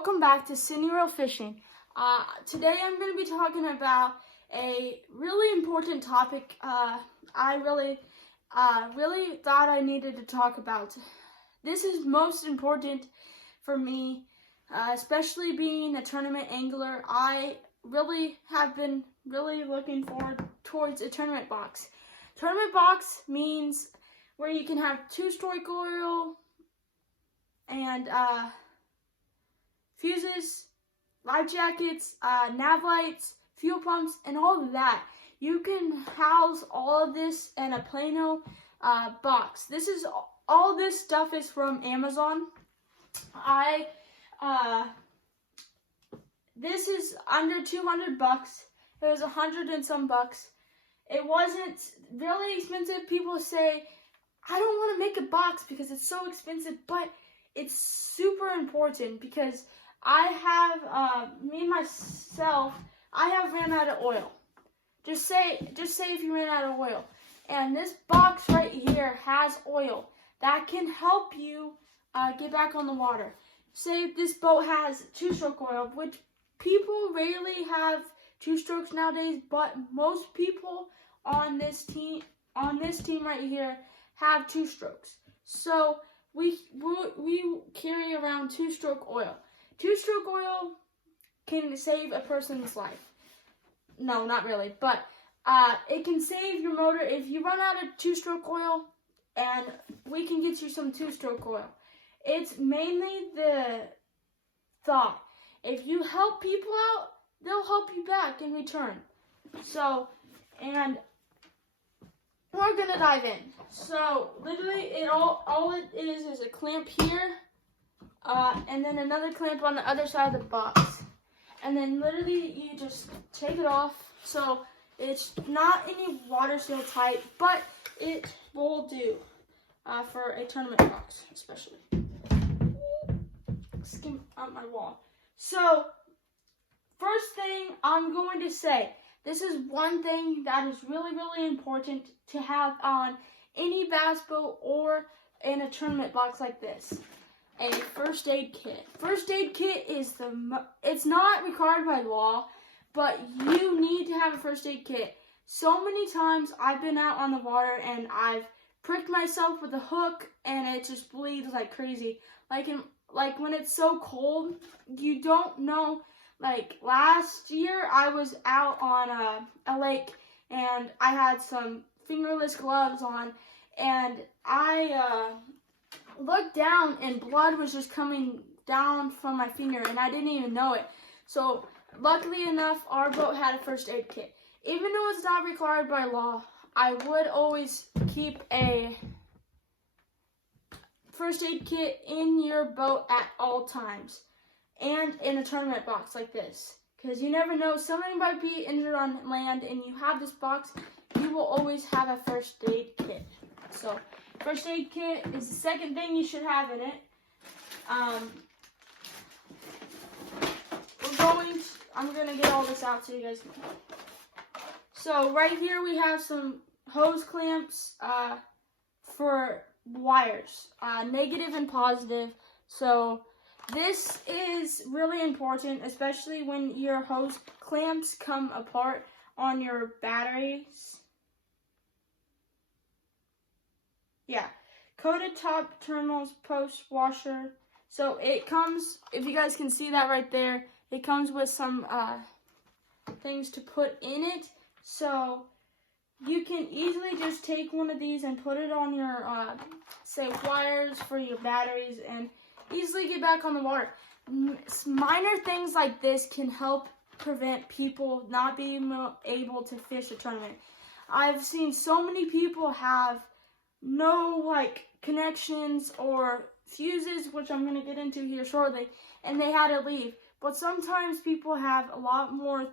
welcome back to Real Fishing. Today I'm going to be talking about a really important topic I really thought I needed to talk about. This is most important for me, especially being a tournament angler. I really have been looking forward towards a tournament box. Tournament box means where you can have 2-stroke oil and fuses, Lifejackets, nav lights, fuel pumps, and all of that. You can house all of this in a Plano box. All this stuff is from Amazon. This is under $200. It was $100 and some bucks. It wasn't really expensive. People say, I don't want to make a box because it's so expensive, but it's super important because I have ran out of oil. Just say if you ran out of oil. And this box right here has oil that can help you get back on the water. Say if this boat has 2-stroke oil, which people rarely have 2 strokes nowadays, but most people on this team right here have 2 strokes. So we carry around 2-stroke oil. 2-stroke oil can save a person's life. No, not really, but it can save your motor if you run out of 2-stroke oil, and we can get you some 2-stroke oil. It's mainly the thought. If you help people out, they'll help you back in return. So, and we're gonna dive in. So, literally, all it is a clamp here, and then another clamp on the other side of the box. And then literally, you just take it off. So, it's not any water seal tight, but it will do for a tournament box, especially. Skim up my wall. So, first thing I'm going to say, this is one thing that is really important to have on any bass boat or in a tournament box like this. A first aid kit. First aid kit is it's not required by law, but you need to have a first aid kit. So many times I've been out on the water and I've pricked myself with a hook and it just bleeds like crazy. Like when it's so cold, you don't know. Like last year, I was out on a lake and I had some fingerless gloves on, and I looked down and blood was just coming down from my finger, and I didn't even know it. So luckily enough, our boat had a first aid kit. Even though it's not required by law, I would always keep a first aid kit in your boat at all times. And in a tournament box like this, because you never know, somebody might be injured on land and you have this box, you will always have a first aid kit. So first aid kit is the second thing you should have in it. I'm going to get all this out so you guys can. So right here we have some hose clamps for wires, negative and positive. So this is really important, especially when your hose clamps come apart on your batteries. Yeah, coated top terminals, post washer. So it comes, if you guys can see that right there, it comes with some things to put in it. So you can easily just take one of these and put it on your, say, wires for your batteries and easily get back on the water. Minor things like this can help prevent people not being able to fish a tournament. I've seen so many people have no connections or fuses, which I'm going to get into here shortly, and they had to leave. But sometimes people have a lot more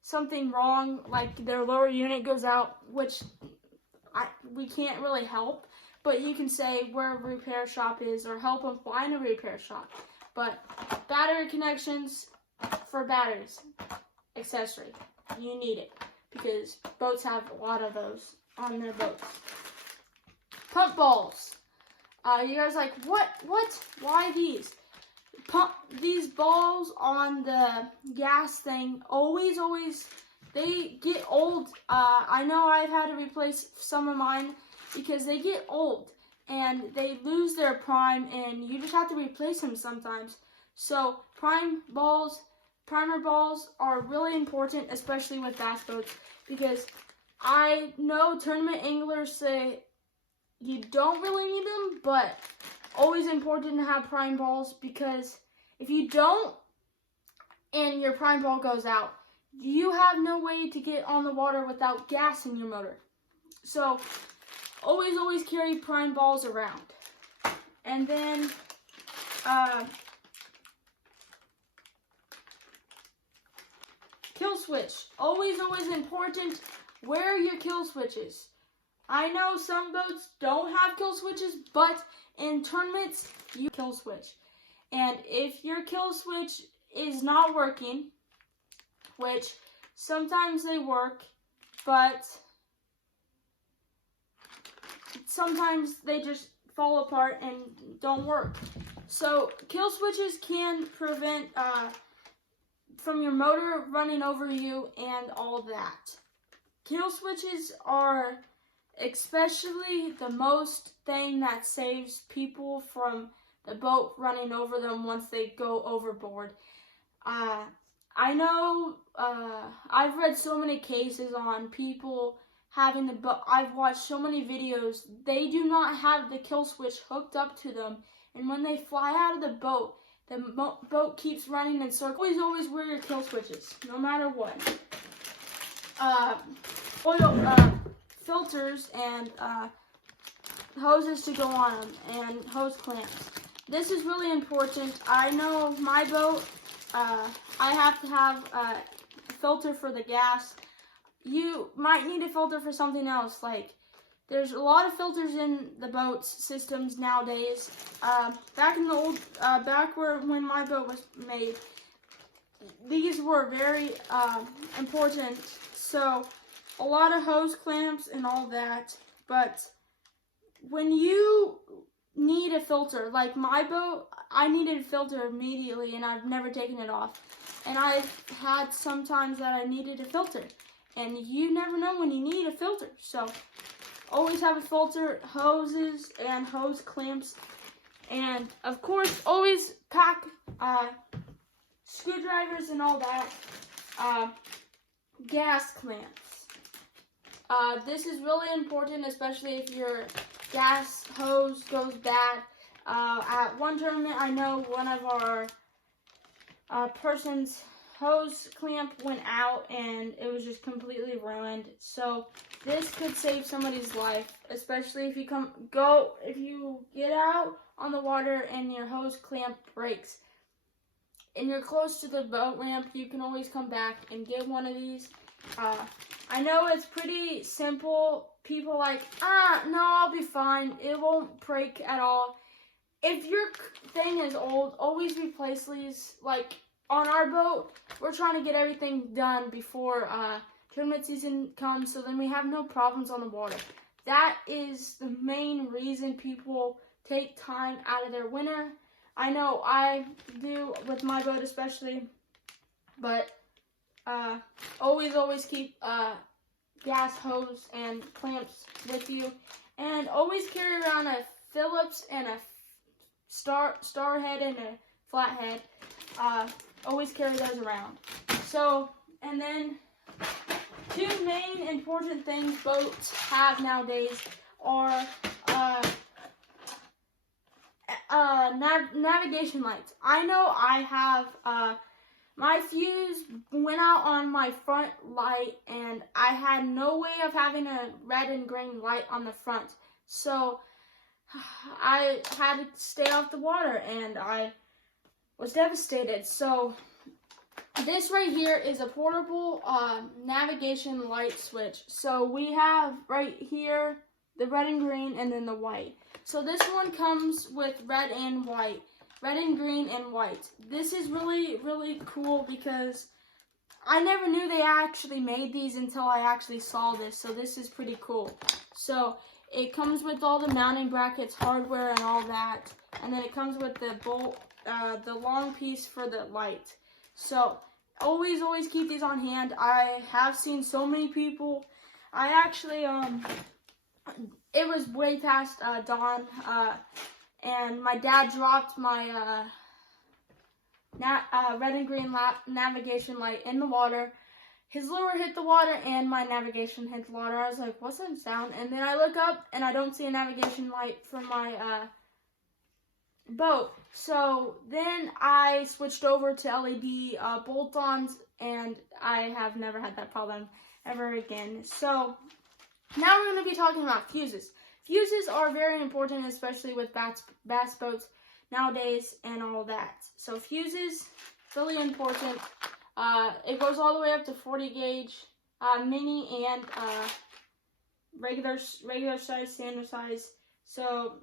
something wrong, like their lower unit goes out, which we can't really help. But you can say where a repair shop is or help them find a repair shop. But battery connections for batteries, accessory, you need it because boats have a lot of those on their boats. Pump balls. You guys are like, what? Why these? pump these balls on the gas thing. Always, they get old. I know I've had to replace some of mine because they get old and they lose their prime, and you just have to replace them sometimes. So primer balls are really important, especially with bass boats, because I know tournament anglers say you don't really need them, but always important to have prime balls, because if you don't and your prime ball goes out, you have no way to get on the water without gas in your motor. So always carry prime balls around. And then kill switch. Always important. Wear your kill switches. I know some boats don't have kill switches, but in tournaments, you kill switch. And if your kill switch is not working, which sometimes they work, but sometimes they just fall apart and don't work. So kill switches can prevent from your motor running over you and all that. Kill switches are especially the most thing that saves people from the boat running over them once they go overboard. I know I've read so many cases on people having the boat. I've watched so many videos. They do not have the kill switch hooked up to them, and when they fly out of the boat keeps running in circles. Always wear your kill switches, no matter what. Oil filters and hoses to go on them, and hose clamps. This is really important. I know my boat, I have to have a filter for the gas. You might need a filter for something else. Like, there's a lot of filters in the boat's systems nowadays. Back in the old, when my boat was made, these were very important. So a lot of hose clamps and all that. But when you need a filter, like my boat, I needed a filter immediately, and I've never taken it off. And I've had some times that I needed a filter, and you never know when you need a filter. So always have a filter, hoses and hose clamps, and of course always pack screwdrivers and all that. Gas clamps. This is really important, especially if your gas hose goes bad. At one tournament, I know one of our person's hose clamp went out and it was just completely ruined. So this could save somebody's life, especially if you get out on the water and your hose clamp breaks and you're close to the boat ramp. You can always come back and get one of these. I know it's pretty simple. People like, no, I'll be fine. It won't break at all. If your thing is old, always replace these. Like on our boat, we're trying to get everything done before tournament season comes, so then we have no problems on the water. That is the main reason people take time out of their winter. I know I do with my boat especially, but always keep gas hose and clamps with you, and always carry around a Phillips and a star head and a flathead. Always carry those around. So, and then two main important things boats have nowadays are navigation lights. I know I have my fuse went out on my front light, and I had no way of having a red and green light on the front. So I had to stay off the water, and I was devastated. So this right here is a portable navigation light switch. So we have right here the red and green, and then the white. So this one comes with red and white. Red and green and white. This is really cool because I never knew they actually made these until I actually saw this. So this is pretty cool. So it comes with all the mounting brackets, hardware, and all that. And then it comes with the bolt the long piece for the light. So always keep these on hand. I have seen so many people. I actually it was way past dawn, and my dad dropped my red and green navigation light in the water. His lure hit the water and my navigation hit the water. I was like, what's that sound? And then I look up and I don't see a navigation light for my boat. So then I switched over to LED bolt-ons, and I have never had that problem ever again. So now we're going to be talking about fuses. Fuses are very important, especially with bass boats nowadays and all that. So fuses, really important. It goes all the way up to 40 gauge, mini and regular size, standard size. So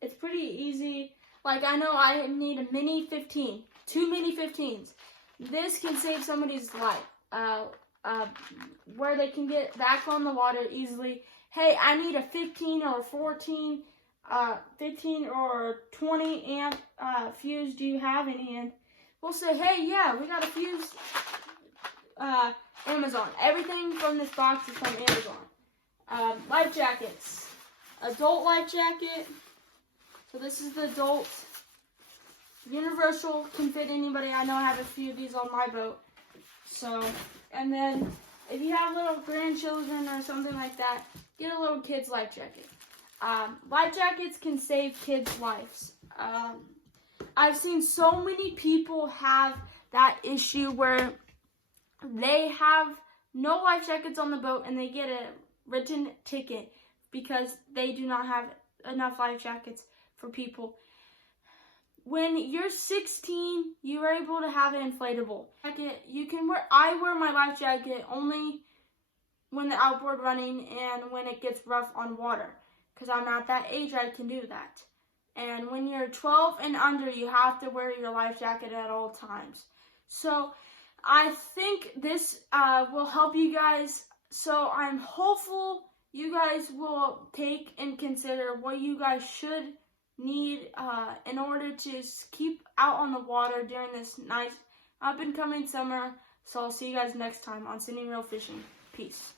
it's pretty easy. Like, I know I need a mini 15, 2 mini 15s. This can save somebody's life, where they can get back on the water easily. Hey, I need a 15 or 14, 15 or 20 amp fuse. Do you have any? And we'll say, hey, yeah, we got a fuse. Amazon. Everything from this box is from Amazon. Life jackets. Adult life jacket. So this is the adult. Universal, can fit anybody. I know I have a few of these on my boat. So, and then if you have little grandchildren or something like that, get a little kid's life jacket. Life jackets can save kids' lives. I've seen so many people have that issue where they have no life jackets on the boat and they get a written ticket because they do not have enough life jackets for people. When you're 16, you're able to have an inflatable jacket. You can wear. I wear my life jacket only when the outboard running and when it gets rough on water, because I'm at that age I can do that. And when you're 12 and under, you have to wear your life jacket at all times. So I think this will help you guys. So I'm hopeful you guys will take and consider what you guys should need in order to keep out on the water during this nice up and coming summer. So I'll see you guys next time on Sending Real Fishing. Peace.